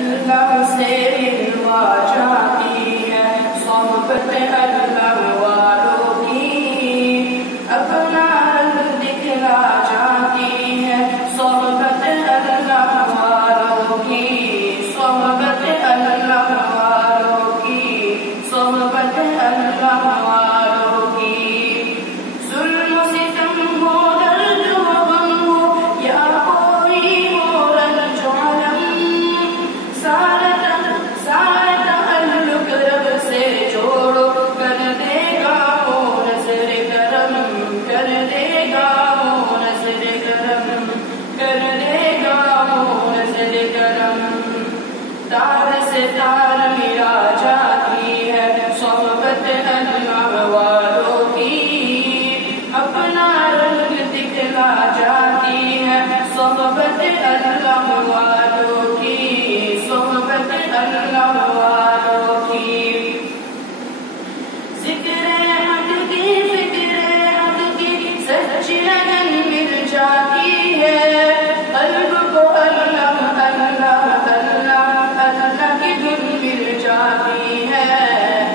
اللہ سے ملوا جاتی ہے صحبت اللہ والوں کی، اپنا رنگ دکھلا جاتی ہے صحبت اللہ والوں کی، صحبت اللہ والوں کی، صحبت اللہ والوں کی۔ ظلم و ستم ہو، درد و غم ہو، یا کوئی ہو رنج و علم، سارا تعلق رب سے جوڑو، کر دے گا وہ نظر کرم، کر دے گا وہ نظر کرم، کر دے گا وہ نظر کرم۔ تار سے تار ملا جاتی ہے صحبت اللہ والوں کی، اپنا رنگ دکھلا جاتی ہے صحبت اللہ والوں کی، صحبت اللہ والوں کی۔ ذکر حق کی، فکر حق کی سچی لگن مل جاتی ہے، قلب کو اللہ اللہ اللہ اللہ کی دھن مل جاتی ہے،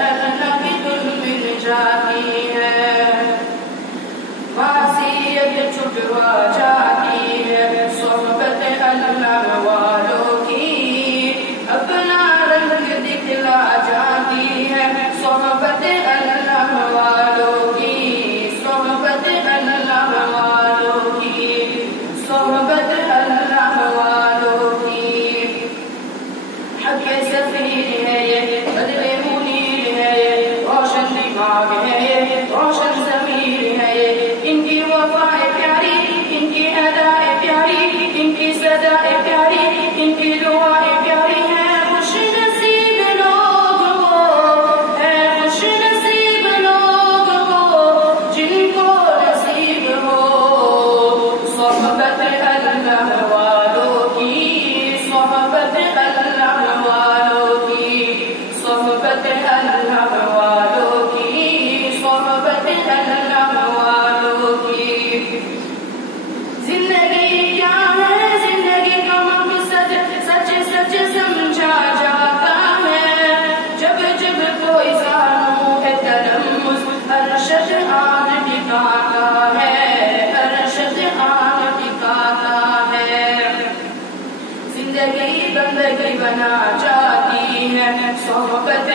اللہ کی دھن مل جاتی ہے۔ معصیت چھٹوا جاتی ہے صحبت اللہ والوں کی، اپنا رنگ دکھلا جاتی ہے صحبت اللہ والوں کی، صحبت اللہ والوں کی، صحبت اللہ والوں کی۔ حق سفیر ہے یہ، بدلے منیر ہے یہ، روشن دماغ ہے یہ، روشن ضمیر ہے یہ، ان کی وفائیں پیاری، ان کی ادائیں پیاری، ان کی صدائیں پیاری، ان کی دعائیں پیاری ہیں۔ خوش نصیب لوگ وہ ہے، خوش نصیب لوگ وہ جن کو نصیب ہو صحبت اللہ والوں کی، صحبت اللہ والوں کی، صحبت اللہ والوں کی، صحبت اللہ والوں کی۔ زندگی کیا ہے، زندگی کا مقصد سچ سچ سمجھا جاتا ہے، جب جب کوئی زانو ہے تلمس ارشد آن ٹکاتا ہے، ارشد آن ٹکاتا ہے۔ زندگی بندگی بنا جاتی ہے صحبت